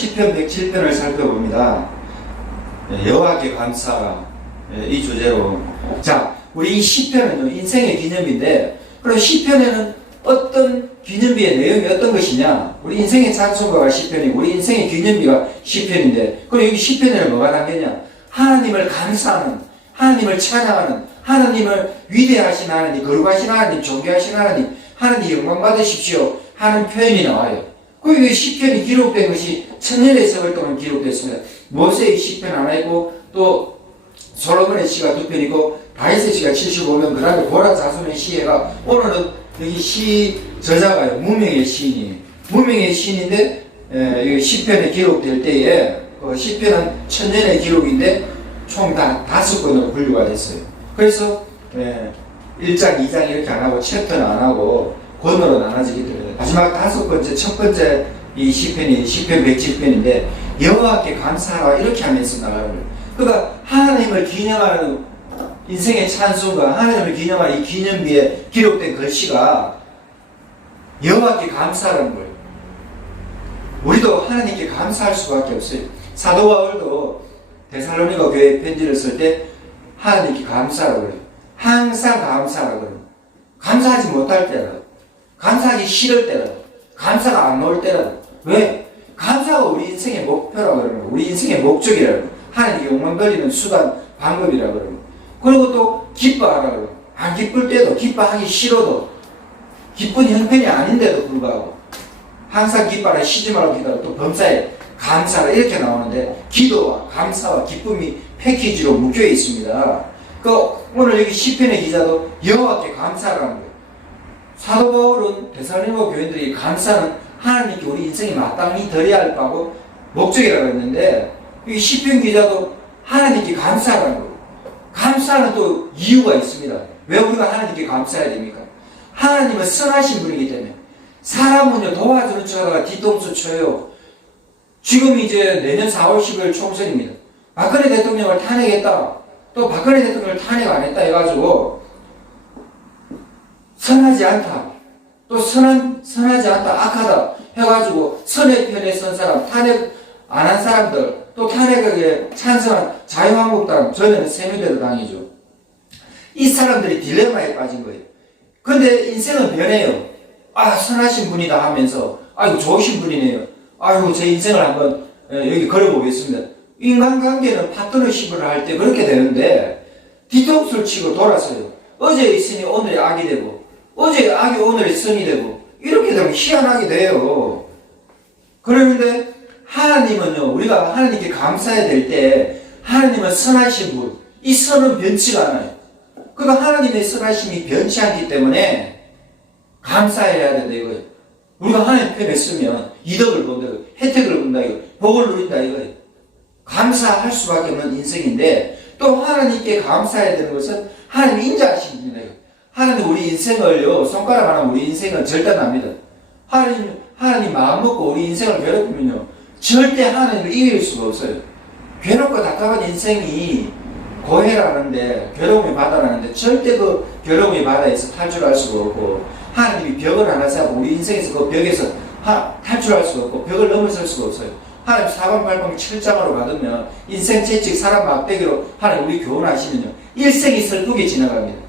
시편 107편을 살펴봅니다. 여호와께 감사하라, 이 주제로. 자, 우리 이 시편은요, 인생의 기념비인데, 그럼 시편에는 어떤 기념비의 내용이 어떤 것이냐? 우리 인생의 찬송가가 시편이고, 우리 인생의 기념비가 시편인데, 그럼 여기 시편에는 뭐가 담겼냐? 하나님을 감사하는, 하나님을 찬양하는, 하나님을 위대하신 하나님, 거룩하신 하나님, 존귀하신 하나님, 하나님 영광 받으십시오 하는 표현이 나와요. 그 시편이 기록된 것이 천년의 세월 동안 기록됐습니다. 모세의 시편 하나 있고, 또 솔로몬의 시가 2편이고, 다윗의 시가 75편, 그 다음에 고라 자손의 시가, 오늘은 여기 시 저자가요, 무명의 시인이에요. 무명의 시인인데, 여기 시편에 기록될 때에, 시편은 천년의 기록인데, 총 다 5권으로 분류가 됐어요. 그래서, 1장, 2장 이렇게 안 하고, 챕터는 안 하고, 권으로 나눠지기 때문에, 마지막 5번째, 첫 번째 이 시편이 시편 107편인데, 여호와께 감사하라 이렇게 하면서 나가는. 그러니까 하나님을 기념하는 인생의 찬송과 하나님을 기념하는 이 기념비에 기록된 글씨가 여호와께 감사하는 거예요. 우리도 하나님께 감사할 수밖에 없어요. 사도 바울도 데살로니가 교회에 편지를 쓸 때 하나님께 감사하라고 그래요. 항상 감사하라고 그래요. 감사하지 못할 때라도, 감사하기 싫을 때라도, 감사가 안 나올 때라도. 왜? 감사가 우리 인생의 목표라고 그러는 거예요. 우리 인생의 목적이라고 그래요. 하나님께 욕망 돌리는 수단, 방법이라고 그러는 거예요. 그리고 또 기뻐하라고 그래요. 안 기쁠 때도, 기뻐하기 싫어도, 기쁜 형편이 아닌데도 불구하고 항상 기뻐하라, 쉬지 말고 기도하라, 또 범사에 감사하라 이렇게 나오는데, 기도와 감사와 기쁨이 패키지로 묶여 있습니다. 오늘 여기 시편의 기자도 여호와께 감사하라는 거예요. 사도 바울은 데살로니가 교인들이 감사는 하나님께 우리 인생이 마땅히 드려야 할 바고 목적이라고 했는데, 이 시편 기자도 하나님께 감사하라는 거예요. 감사는 또 이유가 있습니다. 왜 우리가 하나님께 감사해야 됩니까? 하나님은 선하신 분이기 때문에. 사람은요, 도와주는 척 하다가 뒤통수 쳐요. 지금 이제 내년 4월 10일 총선입니다. 박근혜 대통령을 탄핵했다, 또 박근혜 대통령을 탄핵 안 했다 해가지고 선하지 않다, 또 선하지 않다, 악하다 해가지고 선의 편에 선 사람, 탄핵 안 한 사람들, 또 탄핵에 찬성한 자유한국당, 저는 새누리당이죠. 이 사람들이 딜레마에 빠진 거예요. 근데 인생은 변해요. 아, 선하신 분이다 하면서, 아이고, 좋으신 분이네요. 아이고, 제 인생을 한번 여기 걸어보겠습니다. 인간관계는 파트너십을 할 때 그렇게 되는데, 뒤통수를 치고 돌아서요. 어제 있으니 오늘이 악이 되고, 어제 악이 오늘이 선이 되고, 이렇게 되면 희한하게 돼요. 그러는데, 하나님은요, 우리가 하나님께 감사해야 될 때, 하나님은 선하신 분, 이 선은 변치가 않아요. 그러니까 하나님의 선하심이 변치 않기 때문에 감사해야 된다 이거예요. 우리가 하나님 편에 쓰면 이덕을 본다, 혜택을 본다, 복을 누린다 이거예요. 감사할 수밖에 없는 인생인데, 또 하나님께 감사해야 되는 것은 하나님이 인자하신 분이에요. 하나님 우리 인생을요, 손가락 하나 우리 인생은 절단합니다. 하나님 마음 먹고 우리 인생을 괴롭히면요, 절대 하나님을 이길 수가 없어요. 괴롭고 답답한 인생이 고해라는데, 괴로움의 바다라는데, 절대 그 괴로움의 바다에서 탈출할 수가 없고, 하나님이 벽을 하나 세우고 우리 인생에서 그 벽에서 탈출할 수가 없고, 벽을 넘어설 수가 없어요. 하나님 사방팔방 철장으로 받으면, 인생 채찍 사람 막대기로 하나님 우리 교훈하시면요, 일생이 슬프게 지나갑니다.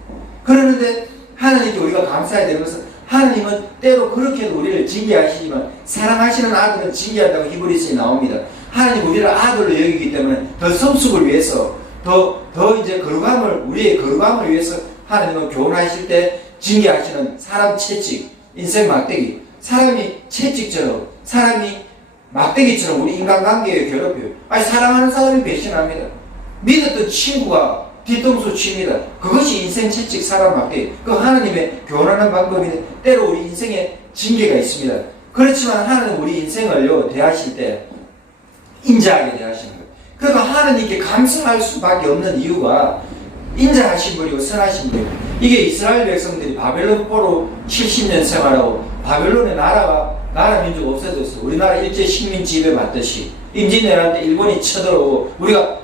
그러는데 하나님께 우리가 감사해야 되는 것은, 하나님은 때로 그렇게도 우리를 징계하시지만 사랑하시는 아들은 징계한다고 히브리서에 나옵니다. 하나님 우리를 아들로 여기기 때문에 더 성숙을 위해서, 더 이제 거룩함을, 우리의 거룩함을 위해서 하나님은 교훈하실 때 징계하시는 사람 채찍, 인생 막대기, 사람이 채찍처럼, 사람이 막대기처럼 우리 인간관계에 괴롭혀요. 아니, 사랑하는 사람이 배신합니다. 믿었던 친구가 뒤통수 칩니다. 그것이 인생 채찍, 사람 막대기. 그 하나님의 교훈하는 방법인데, 때로 우리 인생에 징계가 있습니다. 그렇지만 하나님 우리 인생을요, 대하실 때 인자하게 대하시는 거예요. 그러니까 하나님께 감사할 수밖에 없는 이유가 인자하신 분이고 선하신 분이고, 이게 이스라엘 백성들이 바벨론 포로 70년 생활하고 바벨론의 나라 민족 없어졌어요. 우리나라 일제 식민 지배 받듯이 임진왜란 때 일본이 쳐들어오고, 우리가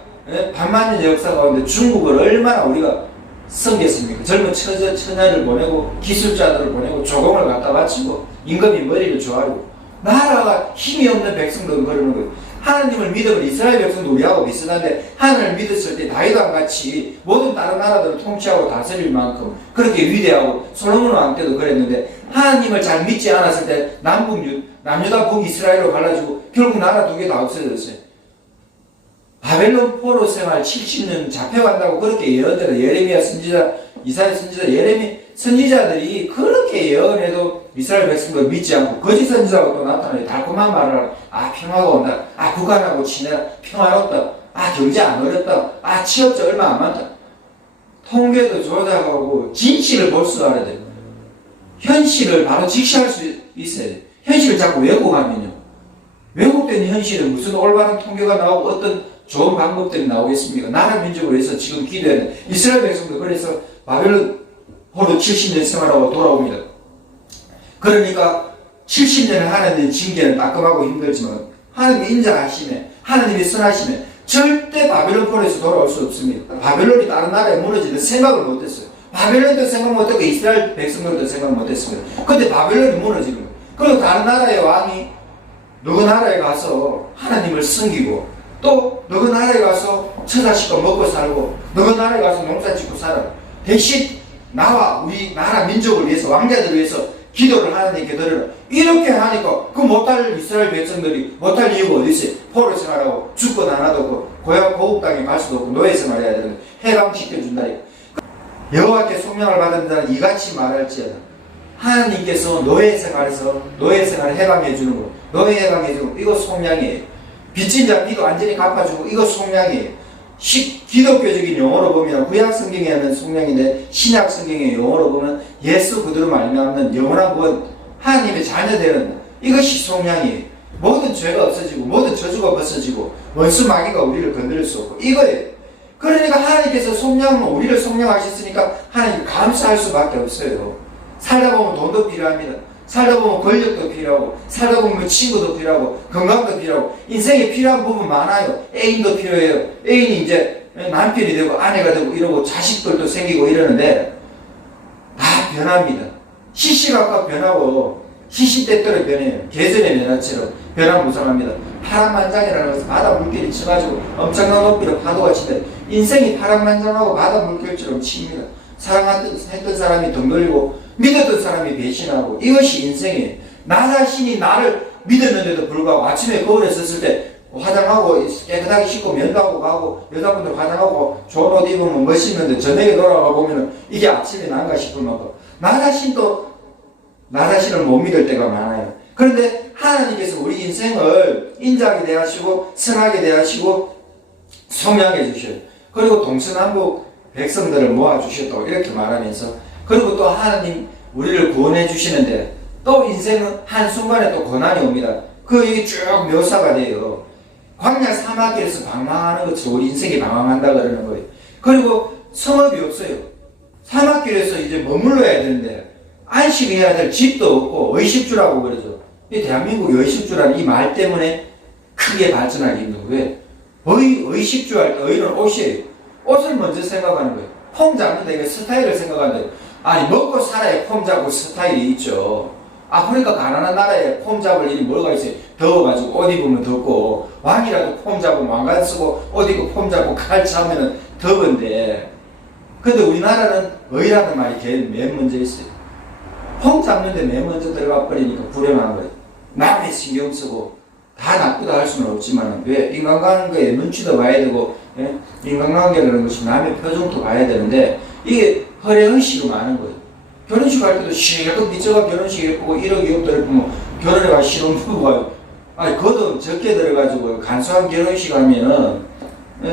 반만년 역사 가운데 중국을 얼마나 우리가 섬겼습니까? 젊은 처녀를 보내고 기술자들을 보내고 조공을 갖다 바치고 임금이 머리를 조아리고 나라가 힘이 없는 백성들은 그러는 거예요. 하나님을 믿으면 이스라엘 백성도 우리하고 비슷한데 하나님을 믿었을 때 다윗왕 같이 모든 다른 나라들을 통치하고 다스릴 만큼 그렇게 위대하고 솔로몬 왕 때도 그랬는데 하나님을 잘 믿지 않았을 때 남유다 북이스라엘로 갈라지고 결국 나라 두 개 다 없어졌어요. 바벨론 포로 생활 70년 잡혀간다고 그렇게 예언대로 예레미야 선지자, 이사야 선지자, 선지자들이 그렇게 예언해도 이스라엘 백성들 믿지 않고 거짓 선지자가 또 나타나요. 달콤한 말을 하고, 평화가 온다. 북한하고 친해라. 평화롭다. 경제 안 어렵다. 취업자 얼마 안 많다. 통계도 조작하고 진실을 볼 수 알아야 돼요. 현실을 바로 직시할 수 있어야 돼요. 현실을 자꾸 왜곡하면요. 왜곡된 현실은 무슨 올바른 통계가 나오고 어떤 좋은 방법들이 나오겠습니까? 나라 민족을 위해서 지금 기도해야 돼. 이스라엘 백성도 그래서 바벨론 포로 70년 생활하고 돌아옵니다. 그러니까 70년을 하나님의 징계는 따끔하고 힘들지만 하나님이 인자하시네, 하나님이 선하시네, 절대 바벨론 포로에서 돌아올 수 없습니다. 바벨론이 다른 나라에 무너지는 생각을 못했어요. 바벨론도 생각 못했고 이스라엘 백성들도 생각 못했습니다. 근데 바벨론이 무너지는 거예요. 그리고 다른 나라의 왕이 누구 나라에 가서 하나님을 섬기고 또 누구 나라에 가서 처자식과 먹고 살고 누구 나라에 가서 농사 짓고 살아. 대신 나와 우리 나라 민족을 위해서 왕자들을 위해서 기도를 하나님께 드려라. 이렇게 하니까 그 못할 이스라엘 백성들이 못할 이유가 어디 있어요? 포로 생활하고 주권 하나도 없고 고향 고국 땅에 갈 수도 없고 노예 생활해야 되는데 해방시켜준다. 여호와께 속명을 받은 자는 이같이 말할지어다. 하나님께서 노예 생활에서 노예 생활을 해방해 주는 거, 노예 해방해 주는 거, 이거 속량이에요. 빚진 자 빚도 완전히 갚아주고 이거 속량이에요. 기독교적인 용어로 보면 구약 성경에는 속량인데 신약 성경의 용어로 보면 예수 그대로 말미암는 영원한 구원, 하나님의 자녀되는 이것이 속량이에요. 모든 죄가 없어지고 모든 저주가 벗어지고 원수 마귀가 우리를 건드릴 수 없고 이거예요. 그러니까 하나님께서 우리를 속량하셨으니까 하나님 감사할 수밖에 없어요. 살다 보면 돈도 필요합니다. 살다 보면 권력도 필요하고 살다 보면 친구도 필요하고 건강도 필요하고 인생에 필요한 부분 많아요. 애인도 필요해요. 애인이 이제 남편이 되고 아내가 되고 이러고 자식들도 생기고 이러는데 다 변합니다. 시시각각 변하고 시시때때로 변해요. 계절의 변화처럼 변화무쌍합니다. 파란만장이라는 것은 바다 물결이 쳐가지고 엄청난 높이로 파도가 치는데 인생이 파란만장하고 바다 물결처럼 칩니다. 사랑했던 사람이 등 돌리고 믿었던 사람이 배신하고 이것이 인생이에요. 나 자신이 나를 믿었는데도 불구하고 아침에 거울에 섰을 때 화장하고 깨끗하게 씻고 면도 하고 가고 여자분들 화장하고 좋은 옷 입으면 멋있는데 저녁에 돌아가 보면 이게 아침에 난가 싶을 만큼 나 자신도 나 자신을 못 믿을 때가 많아요. 그런데 하나님께서 우리 인생을 인자하게 대하시고 선하게 대하시고 성량해 주셔요. 그리고 동서남북 백성들을 모아주셨다고 이렇게 말하면서 그리고 또 하나님 우리를 구원해 주시는데 또 인생은 한순간에 또 고난이 옵니다. 그게 쭉 묘사가 돼요. 광야 사막길에서 방황하는 것처럼 우리 인생이 방황한다 그러는 거예요. 그리고 성읍이 없어요. 사막길에서 이제 머물러야 되는데 안식해야 될 집도 없고 의식주라고 그러죠. 이 대한민국 의식주라는 이 말 때문에 크게 발전하기 힘든 거예요. 의식주 할 때 의는 옷이에요. 옷을 먼저 생각하는 거예요. 폼 잡는다 이거 스타일을 생각한다. 아니 먹고 살아야 폼 잡고 스타일이 있죠. 아프리카 가난한 나라에 폼 잡을 일이 뭐가 있어요. 더워가지고 옷 입으면 덥고 왕이라도 폼 잡으면 왕관 쓰고 옷 입고 폼 잡고 칼 차면은 더운데 근데 우리나라는 의라는 말이 맨 먼저 있어요. 폼 잡는데 맨 먼저 들어가 버리니까 불행한 거예요. 남의 신경 쓰고 다 나쁘다 할 수는 없지만 왜 인간관계에 눈치도 봐야 되고 인간관계라는 것이 남의 표정도 봐야 되는데 이게 허례의식이 많은 거예요. 결혼식 할 때도 실컷 미쳐가 결혼식 예쁘고 1억 2억들을 보면 결혼해가 신혼부부가 거듭 적게 들어가지고 간소한 결혼식 하면은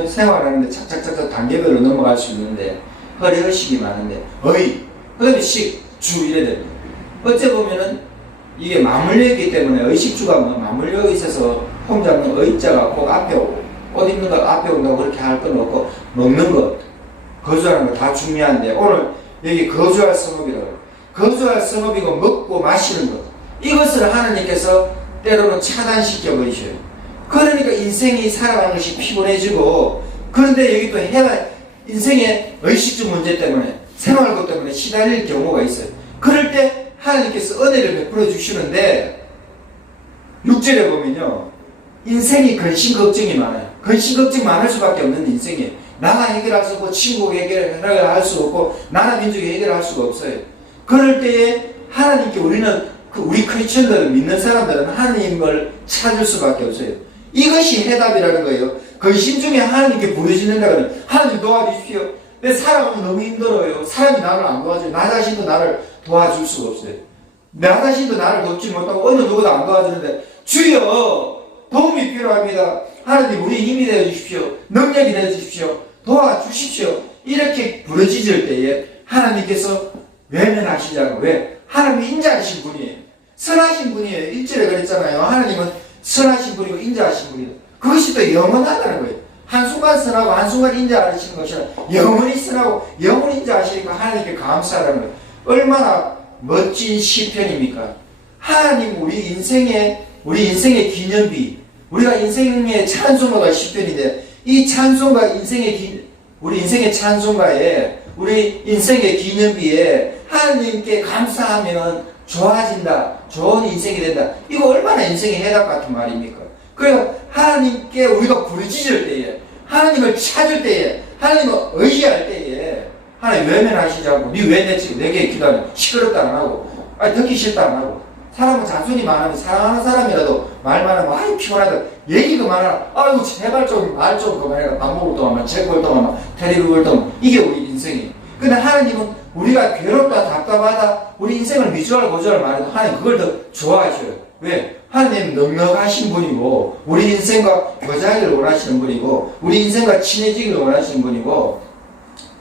생활하는데 착착착착 단계별로 넘어갈 수 있는데 허례의식이 많은데 그 다음에 주 이래 됩니다. 어째 보면은 이게 맞물려 있기 때문에 의식주가 맞물려 있어서 폼 잡는 의자가 꼭 앞에 오고 옷 입는 것 앞에 온다고 그렇게 할 건 없고 먹는 것 거주하는 거 다 중요한데 오늘 여기 거주할 성읍이라고 거주할 성읍이고 먹고 마시는 것 이것을 하나님께서 때로는 차단시켜 버리셔요. 그러니까 인생이 살아가는 것이 피곤해지고 그런데 여기 또 인생의 의식주 문제 때문에 생활고 때문에 시달릴 경우가 있어요. 그럴 때 하나님께서 은혜를 베풀어 주시는데 6절에 보면요. 인생이 근심 걱정이 많아요. 근심 걱정 많을 수밖에 없는 인생이에요. 나가 해결할 수 없고 친구가 해결할 수 없고 나라 민족이 해결할 수가 없어요. 그럴 때에 하나님께 우리는 우리 크리스천들은 믿는 사람들은 하나님을 찾을 수밖에 없어요. 이것이 해답이라는 거예요. 근심 중에 하나님께 부르짖는다고는 하나님 도와주십시오. 내 살아가면 너무 힘들어요. 사람이 나를 안 도와줘요. 나 자신도 나를 도와줄 수가 없어요. 나 자신도 나를 돕지 못하고 어느 누구도 안 도와주는데 주여 도움이 필요합니다. 하나님 우리 힘이 되어 주십시오. 능력이 되어 주십시오. 도와주십시오. 이렇게 부르짖을 때에 하나님께서 외면하시냐고. 왜? 하나님이 인자하신 분이에요. 선하신 분이에요. 1절에 그랬잖아요. 하나님은 선하신 분이고 인자하신 분이에요. 그것이 또 영원하다는 거예요. 한순간 선하고 한순간 인자하시는 것이 아니라 영원히 선하고 영원히 인자하시니까 하나님께 감사하라는 거예요. 얼마나 멋진 시편입니까? 하나님 우리 인생의 기념비, 우리가 인생의 찬송가가 시편인데 이 찬송가 우리 인생의 찬송가에 우리 인생의 기념비에 하나님께 감사하면 좋아진다, 좋은 인생이 된다. 이거 얼마나 인생의 해답 같은 말입니까? 그래서 하나님께 우리가 부르짖을 때에, 하나님을 찾을 때에, 하나님을 의지할 때에 하나님 외면하시자고. 니 왜 내게 기도하냐? 시끄럽다 안 하고, 듣기 싫다 안 하고. 사람은 잔소리 많으면 사랑하는 사람이라도 말만 하면 아이 피곤하다 얘기 그만하라. 아이고 제발 좀 말 좀 그만해라. 밥 먹을 동안만 책 볼 동안만 테레비 볼 동안. 이게 우리 인생이에요. 근데 하나님은 우리가 괴롭다 답답하다 우리 인생을 미주알 고주알 말해도 하나님 그걸 더 좋아하셔요. 왜? 하나님 넉넉하신 분이고 우리 인생과 교제하기를 원하시는 분이고 우리 인생과 친해지기를 원하시는 분이고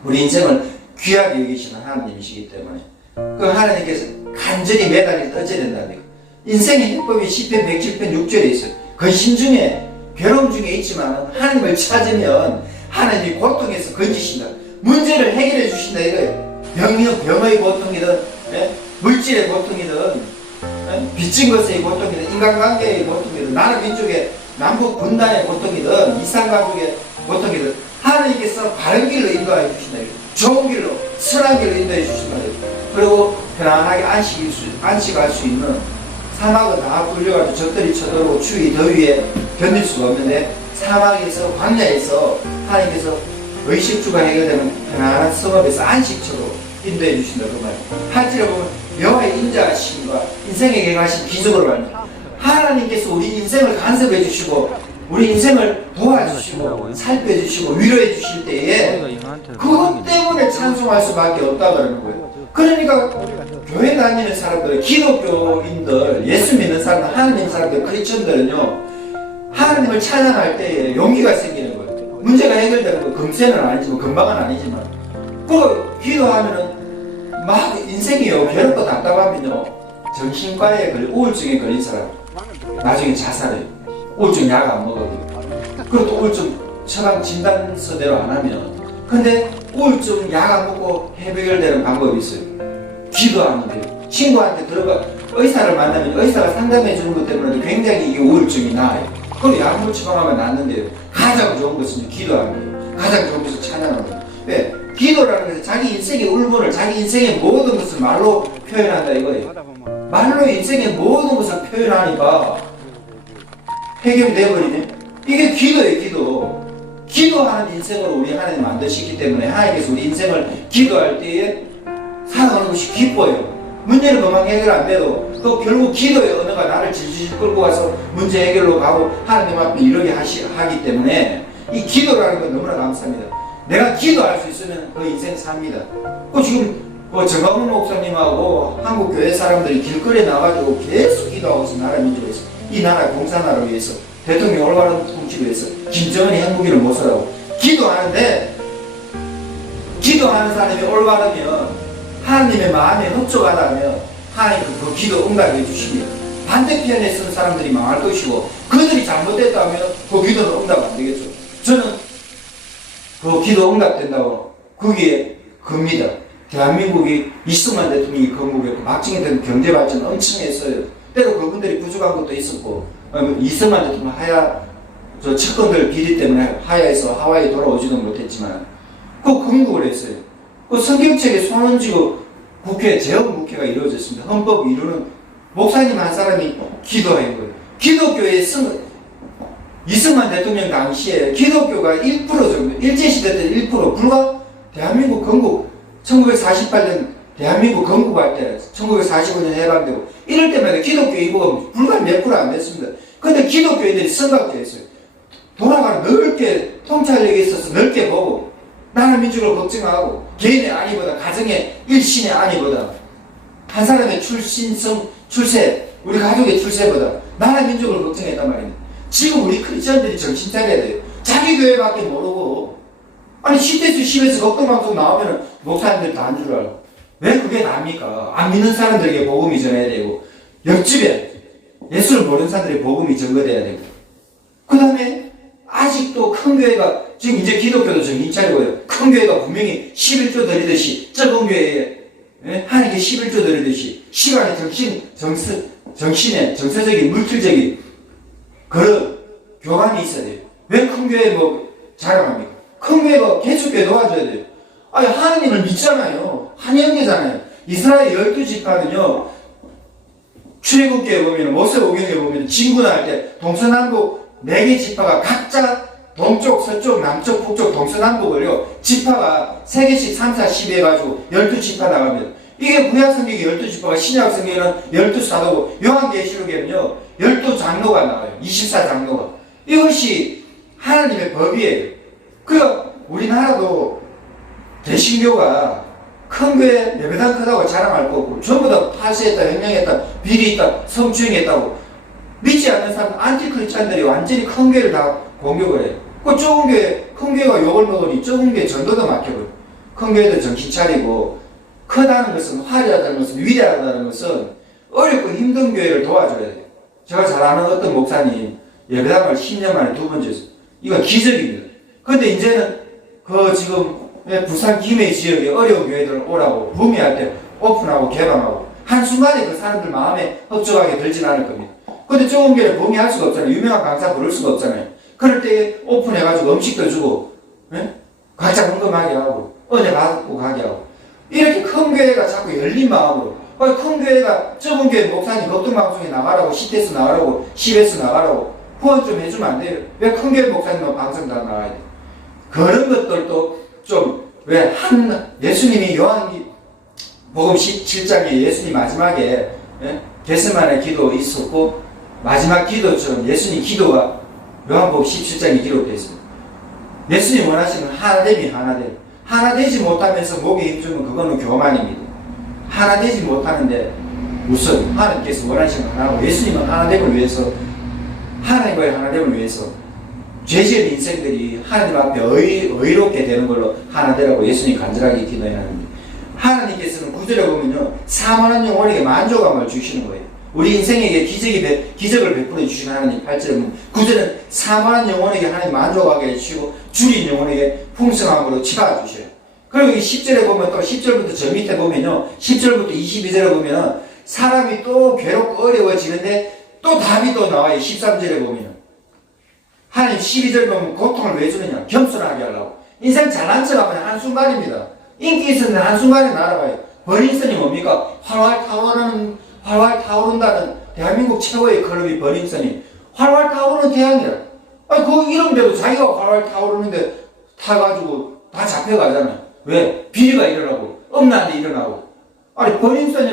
우리 인생을 귀하게 여기시는 하나님이시기 때문에 그 하나님께서 간절히 매달려 떠져야 된다는 거예요. 인생의 해법이 시편 107편 6절에 있어요. 근심 중에 괴로움 중에 있지만 하나님을 찾으면 하나님이 고통에서 건지신다. 문제를 해결해 주신다 이거예요. 병의 고통이든 물질의 고통이든 빚진 것의 고통이든 인간관계의 고통이든 나라 민족의 남북 분단의 고통이든 이산가족의 고통이든 하나님께서 바른 길로 인도해 주신다. 좋은 길로 선한 길로 인도해 주신다. 그리고 편안하게 안식할 수 있는 사막은 다 뚫려가지고 적들이 쳐들어오고 추위 더위에 견딜 수가 없는데 사막에서 광야에서 하나님께서 의식주가 해결되는 편안한 성읍에서 안식처로 인도해 주신다 그 말이에요. 한절에 보면 여호와의 인자하심과 인생에 행하신 기적으로 말합니다. 하나님께서 우리 인생을 간섭해 주시고 우리 인생을 도와주시고 살펴주시고 위로해 주실 때에 그것 때문에 찬송할 수밖에 없다 그러는 거예요. 그러니까 교회 다니는 사람들, 기독교인들, 예수 믿는 사람들, 하나님 사람들, 크리스천들은요 하나님을 찬양할 때에 용기가 생기는 거예요. 문제가 해결되는 거예요. 금세는 아니지만 금방은 아니지만 그 기도하면은 막 인생이요 괴롭고 답답하면요 정신과에 우울증에 걸린 사람 나중에 자살해요. 우울증 약 안 먹어도 그리고 또 우울증 처방 진단서대로 안 하면 근데 우울증 약 안 먹고 해결되는 방법이 있어요. 기도하면 돼요. 친구한테 들어가 의사를 만나면 의사가 상담해 주는 것 때문에 굉장히 이 우울증이 나아요. 그럼 약물 처방하면 낫는데요. 가장 좋은 것은 기도하는 거예요. 가장 좋은 것은 찬양하는 거예요. 왜? 기도라는 것은 자기 인생의 울분을 자기 인생의 모든 것을 말로 표현한다 이거예요. 말로 인생의 모든 것을 표현하니까 해결이 돼버리네. 이게 기도예요. 기도. 기도하는 인생으로 우리 하나님 만드시기 때문에 하나님께서 우리 인생을 기도할 때에 살아가는 것이 기뻐요. 문제는 그만 해결 안 돼도 또 결국 기도의 언어가 나를 질질 끌고 가서 문제 해결로 가고 하나님 앞에 이르게 하기 때문에 이 기도라는 건 너무나 감사합니다. 내가 기도할 수 있으면 그 인생 삽니다. 지금 정광훈 목사님하고 한국 교회 사람들이 길거리에 나가지고 계속 기도하고 있어. 나라 민족을 위해서 이 나라 공산화를 위해서 대통령 올바른 통치를 위해서 김정은이 행복이를 못 살라고 기도하는데 기도하는 사람이 올바르면 하나님의 마음에 흡족하다면 하나님 그 기도 응답해 주시며 반대편에 쓴 사람들이 망할 것이고 그들이 잘못됐다면 그 기도는 응답 안 되겠죠. 저는 그 기도 응답된다고 거기에 겁니다. 대한민국이 이승만 대통령이 건국했고 박정희 대통령 경제발전 엄청 했어요. 때로 그분들이 부족한 것도 있었고 이승만 대통령 저 측근들 비리 때문에 하야에서 하와이 돌아오지도 못했지만 그 건국을 했어요. 그 성경책에 손 얹고 국회 제헌국회가 이루어졌습니다. 헌법 이루는 목사님 한 사람이 기도한 거예요. 기독교의 이승만 대통령 당시에 기독교가 1% 정도, 일제시대 때 1%, 불과 대한민국 건국, 1948년 대한민국 건국할 때, 1945년 해방되고, 이럴 때마다 기독교 인구가 불과 몇 프로 안 됐습니다. 근데 기독교인들이 생각했어요. 돌아가는 넓게, 통찰력이 있어서 넓게 보고, 나라 민족을 걱정하고, 개인의 안위보다, 가정의 일신의 안위보다, 한 사람의 출세, 우리 가족의 출세보다, 나라 민족을 걱정했단 말입니다. 지금 우리 크리스천들이 정신 차려야 돼요. 자기 교회밖에 모르고, 아니, 시대수 10에서 걱정방송 나오면은 목사님들 다 한 줄 알고. 왜 그게 답니까? 안 믿는 사람들에게 복음이 전해야 되고, 옆집에 예수를 모르는 사람들에게 복음이 전거돼야 되고, 그 다음에 아직도 큰 교회가, 지금 이제 기독교도 정신 차리고요. 큰 교회가 분명히 11조 드리듯이, 적은 교회에 하나님께 11조 드리듯이, 시간에 정신에 정서적인, 물질적인 그런 교감이 있어야 돼요. 왜 큰 교회 자랑합니까? 큰 교회가 개척교회 도와줘야 돼요. 아니, 하나님을 믿잖아요. 한영계잖아요. 이스라엘 12지파는요, 출애굽기에 보면, 모세오경에 보면, 진군할 때, 동서남북 4개 지파가 각자 동쪽, 서쪽, 남쪽, 북쪽, 동서남북을요, 지파가 3개씩 3, 4, 10 해가지고 12지파 나갑니다. 이게 구약성경의 12지파가 신약성경에는 12사도고, 요한계시록에는요, 12장로가 나와요. 24장로가. 이것이 하나님의 법이에요. 그러니까 우리나라도 개신교가 큰 교회 예배당 크다고 자랑할 거고, 전부 다 파쇄했다, 혁명했다, 비리했다, 성추행했다고. 믿지 않는 사람, 안티크리스찬들이 완전히 큰 교회를 다 공격을 해요. 그 좁은 교회, 큰 교회가 욕을 먹으니 좁은 교회 전도도 막혀버려요. 큰 교회도 정신 차리고, 크다는 것은, 화려하다는 것은, 위대하다는 것은 어렵고 힘든 교회를 도와줘야 돼요. 제가 잘 아는 어떤 목사님, 예배당을 10년 만에 2번 지었어요. 이건 기적입니다. 근데 이제는 지금 부산 김해 지역에 어려운 교회들 오라고 붐이할 때 오픈하고 개방하고 한순간에 그 사람들 마음에 흡족하게 들진 않을 겁니다. 근데 좁은 교회 붐이할 수가 없잖아요. 유명한 강사 부를 수가 없잖아요. 그럴 때 오픈해가지고 음식도 주고, 각자 헌금하게 하고, 은혜 받고 가게 하고, 이렇게 큰 교회가 자꾸 열린 마음으로, 큰 교회가 좁은 교회 목사님 걱정방송에 나가라고, 시대에서 나가라고, 10에서 나가라고 후원 좀 해주면 안 돼요? 왜 큰 교회 목사님은 방송 다 나가야 돼요? 그런 것들도 좀, 예수님이 요한복음 17장에 예수님 마지막에, 겟세마네 기도 있었고, 마지막 기도처럼 예수님 기도가 요한복음 17장에 기록되어 있습니다. 예수님 원하시는 하나됨이 하나됨. 하나 되지 못하면서 목에 힘주면 그거는 교만입니다. 하나 되지 못하는데 우선 하나님께서 원하시는 하나고, 예수님은 하나됨을 위해서, 하나님과의 하나됨을 위해서 죄지은 인생들이 하나님 앞에 의롭게 되는 걸로 하나 되라고 예수님 간절하게 기도해야 하는데, 하나님께서는 구절에 보면요, 사망한 영혼에게 만족함을 주시는 거예요. 우리 인생에게 기적을 베풀어 주시는 하나님 8절에 보면, 구절은 사망한 영혼에게 하나님 만족하게 해주시고 줄인 영혼에게 풍성함으로 채워주셔요. 그리고 이 10절에 보면 또 10절부터 저 밑에 보면요, 10절부터 22절에 보면 사람이 또 괴롭고 어려워지는데 또 답이 또 나와요. 13절에 보면 하나님 12절 보면 고통을 왜 주느냐? 겸손하게 하려고. 인생 잘난 척하면 한순간입니다. 인기 있었는데 한순간에 날아가요. 버닝썬이 뭡니까? 활활 타오른다는 대한민국 최고의 클럽이 버닝썬이. 활활 타오르는 태양이라. 아니, 그 이런데도 자기가 활활 타오르는데 타가지고 다 잡혀가잖아요. 왜? 비리가 일어나고, 음란이 일어나고. 아니, 버닝썬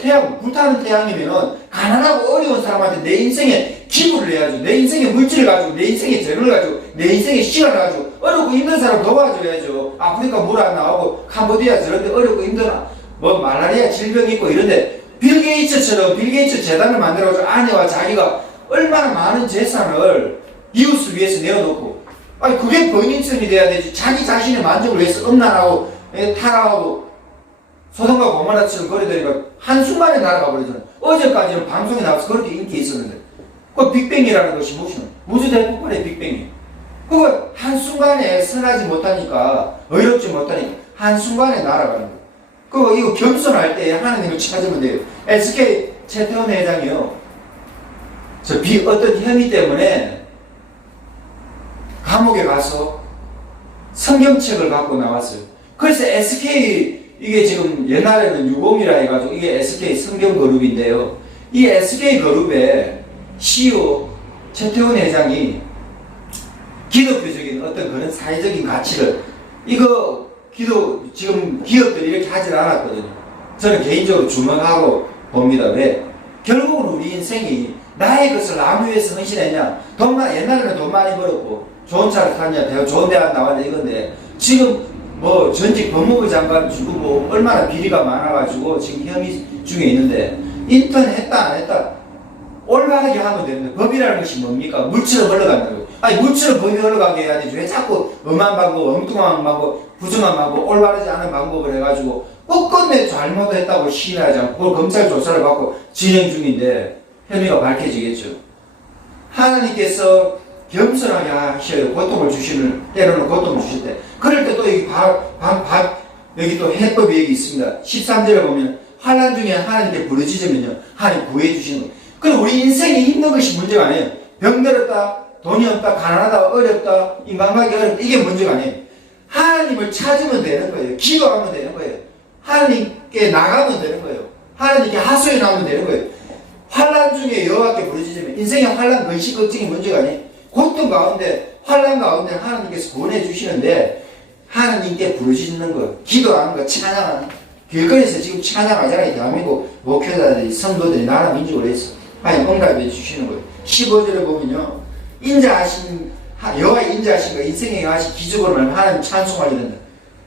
태양, 불타는 태양이면은 가난하고 어려운 사람한테 내 인생에 기부를 해야죠. 내 인생의 물질을 가지고, 내 인생의 재능을 가지고, 내 인생의 시간을 가지고, 어렵고 힘든 사람 도와줘야죠. 아프리카 물 안 나오고, 캄보디아 저런데 어렵고 힘든, 말라리아 질병 있고 이런데, 빌 게이츠처럼 빌 게이츠 재단을 만들어가지고 아내와 자기가 얼마나 많은 재산을 이웃을 위해서 내어놓고, 아니, 그게 버닝썬이 돼야 되지. 자기 자신의 만족을 위해서 음란하고, 타락하고, 소돔과 고모라처럼 거리다니까 한순간에 날아가 버리잖아요. 어제까지는 방송에 나와서 그렇게 인기 있었는데, 그 빅뱅이라는 것이 무슨 우주 대폭발의 빅뱅이에요. 그거 한순간에 선하지 못하니까, 의롭지 못하니까 한순간에 날아가는 거예요. 그거 이거 겸손할 때 하나님을 찾으면 돼요. SK 최태원 회장이요, 어떤 혐의 때문에 감옥에 가서 성경책을 갖고 나왔어요. 그래서 SK, 이게 지금 옛날에는 유공이라 해가지고 이게 SK 성경 그룹인데요. 이 SK 그룹에 CEO 최태원 회장이 기독교적인 어떤 그런 사회적인 가치를 이거 지금 기업들이 이렇게 하질 않았거든요. 저는 개인적으로 주목하고 봅니다. 왜? 결국은 우리 인생이 나의 것을 나누기 위해서 헌신했냐? 옛날에는 돈 많이 벌었고 좋은 차를 탔냐? 좋은 대학 나왔냐? 이건데 지금 뭐 전직 법무부 장관 주고 뭐 얼마나 비리가 많아가지고 지금 혐의 중에 있는데 인턴 했다 안 했다 올바르게 하면 되는데 법이라는 것이 뭡니까? 물처럼 흘러간다는 거예요. 아니 물처럼 법이 흘러가게 해야 되지 왜 자꾸 엄한 방법, 엉뚱한 방법, 부정한 방법, 올바르지 않은 방법을 해가지고 끝끝내 잘못했다고 시인하지 않고 그걸 검찰 조사를 받고 진행 중인데 혐의가 밝혀지겠죠. 하나님께서 겸손하게 하셔요. 고통을 주시는 때로는 고통을 주실 때 그럴 때 또 여기 또 해법이 여기 있습니다. 13절에 보면 환난 중에 하나님께 부르짖으면요 하나님 구해 주시는 거예요. 그럼 우리 인생에 있는 것이 문제가 아니에요. 병들었다, 돈이 없다, 가난하다, 어렵다, 인간관계 어렵다 이게 문제가 아니에요. 하나님을 찾으면 되는 거예요. 기도하면 되는 거예요. 하나님께 나가면 되는 거예요. 하나님께 하소연 하면 되는 거예요. 환난 중에 여호와께 부르짖으면 인생의 환난, 근심, 걱정이 문제가 아니에요. 고통 가운데, 환난 가운데 하나님께서 구원해 주시는데 하나님께 부르짖는 거, 기도하는 거, 찬양하는 거. 길거리에서 지금 찬양하잖아요. 대한민국 목회자들이, 성도들이, 나라 민족을 해서 하나님 응답해 주시는 거예요. 15절에 보면요. 여호와의 인자하신 거, 인생에 행하신 기적으로 하나님 찬송하게 된다.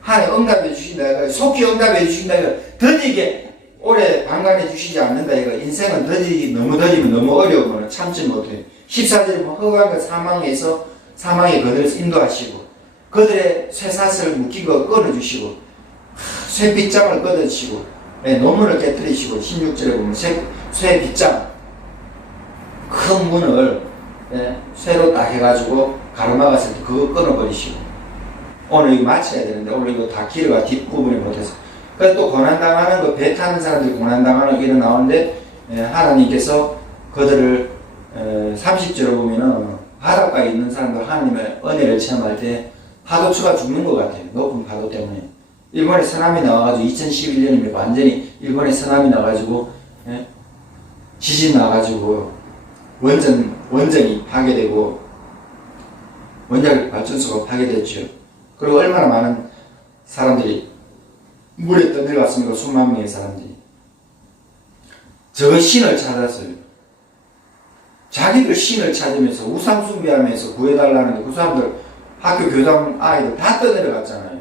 하나님 응답해 주신다. 속히 응답해 주신다. 더디게 오래 방관해 주시지 않는다. 인생은 너무 더디면 너무 어려우면 참지 못해요. 14절에 보면 허구한 것 사망에 그들을 인도하시고 그들의 쇠사슬을 묶인 거 끊어주시고 쇠빗장을 끊어주시고 노문을 깨뜨리시고 16절에 보면 쇠빗장 큰 문을 쇠로 딱 해가지고 가로막았을 때 그거 끊어버리시고 오늘 이거 마쳐야 되는데 오늘 이거 다 길어가 뒷부분이 못해서 그래서 또 고난당하는 거 배 타는 사람들이 고난당하는 거 일어나오는데 하나님께서 그들을 30절에 보면은 바닷가에 있는 사람들 하나님의 은혜를 체험할 때 파도추가 죽는 것 같아요. 높은 파도 때문에. 일본에 쓰나미 나와가지고 2011년이면 완전히 일본에 쓰나미 나가지고 지진 나가지고 원전이 파괴되고 원자력 발전소가 파괴됐죠. 그리고 얼마나 많은 사람들이 물에 떠내려갔습니까? 수만 명의 사람들이. 저거 신을 찾았어요. 자기들 신을 찾으면서 우상 숭배하면서 구해달라는데 그 사람들 학교 교장 아이들 다 떠내려갔잖아요.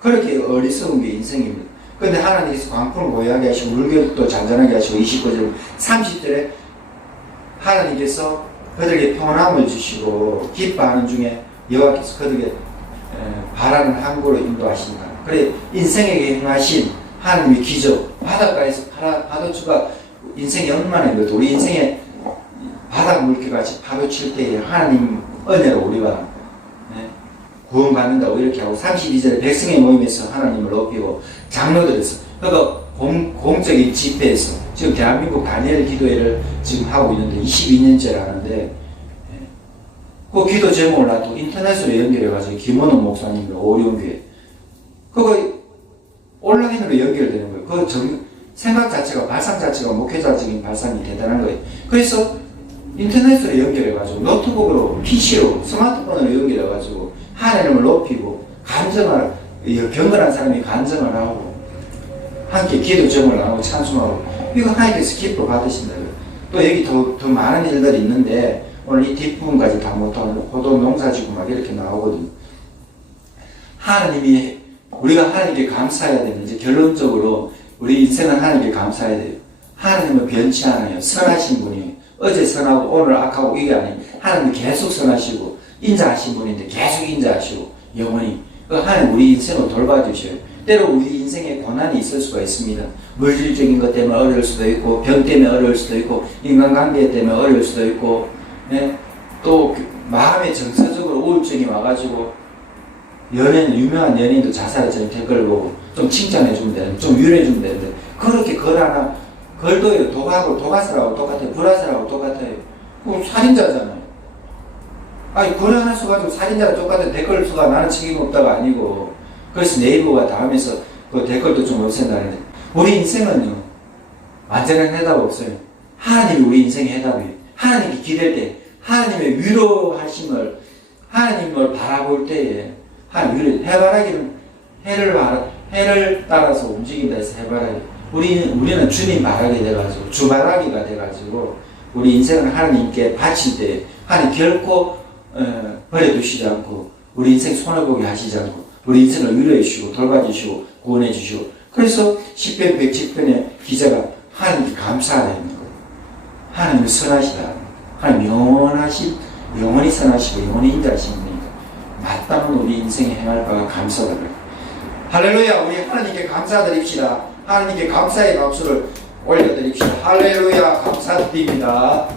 그렇게 어리석은 게 인생입니다. 근데 하나님께서 광풍을 고요하게 하시고 물결도 잔잔하게 하시고 29절 30절에 하나님께서 그들에게 평안함을 주시고 기뻐하는 중에 여호와께서 그들에게 바라는 항구로 인도하신다. 그래 인생에게 행하신 하나님의 기적 바닷가에서 파도추가 인생에 얼마나 힘들어. 우리 인생에 바닥 물개같이 파도 칠 때에 하나님 은혜로 우리가 구원받는다고 이렇게 하고 32절에 백성의 모임에서 하나님을 높이고 장로들에서 그러니까 공적인 집회에서 지금 대한민국 다니엘 기도회를 지금 하고 있는데 22년째를 하는데 그 기도 제목을 놔두고 인터넷으로 연결해가지고 김원호 목사님과 오리온교회 그거 온라인으로 연결되는 거예요. 그 생각 자체가 발상 자체가 목회자적인 발상이 대단한 거예요. 그래서 인터넷으로 연결해가지고 노트북으로 PC로 스마트폰으로 연결해가지고 하나님을 높이고 간증을 경건한 사람이 간증을 하고 함께 기도 제목을 하고 찬송하고 이거 하나님께서 기뻐 받으신다. 또 여기 더 많은 일들이 있는데 오늘 이 뒷부분까지 다 못하고 포도 농사지고 막 이렇게 나오거든요. 하나님이 우리가 하나님께 감사해야 되는 이제 결론적으로 우리 인생은 하나님께 감사해야 돼요. 하나님은 변치 않아요. 선하신 분이에요. 어제 선하고 오늘 악하고 이게 아니에요. 하나님 계속 선하시고 인자하신 분인데 계속 인자하시고 영원히 하나님 우리 인생을 돌봐주셔요. 때로 우리 인생에 고난이 있을 수가 있습니다. 물질적인 것 때문에 어려울 수도 있고 병 때문에 어려울 수도 있고 인간관계 때문에 어려울 수도 있고 또 마음에 정서적으로 우울증이 와가지고 유명한 연예인도 자살했잖아요. 댓글 보고 좀 칭찬해주면 되는데 좀 위로해주면 되는데 그렇게 글 하나 글도요. 도가스라고 똑같아요. 불화살하고 똑같아요. 그럼 살인자잖아요. 아니 글 하나 써가지고 살인자가 똑같은 댓글 수가 나는 책임없다가 아니고 그래서 네이버가 다음에서 그 댓글도 좀 없앤다는데 우리 인생은요 완전한 해답 없어요. 하나님이 우리 인생의 해답이에요. 하나님께 기댈 때, 하나님의 위로하심을, 하나님을 바라볼 때에, 하나님, 해바라기는 해를 따라서 움직인다 해서 해바라기. 우리는 주님 바라게 돼가지고, 주바라기가 돼가지고, 우리 인생을 하나님께 바칠 때, 하나님 결코, 버려두시지 않고, 우리 인생 손해보게 하시지 않고, 우리 인생을 위로해 주시고, 돌봐주시고, 구원해 주시고. 그래서 10편 110편의 기자가 하나님께 감사하다는 거예요. 하나님이 선하시다. 하나님 영원히 선하시고, 영원히 인자하신 분이니까, 마땅한 우리 인생에 행할 바가 감사다. 할렐루야, 우리 하나님께 감사드립시다. 하나님께 감사의 박수를 올려드립시다. 할렐루야, 감사드립니다.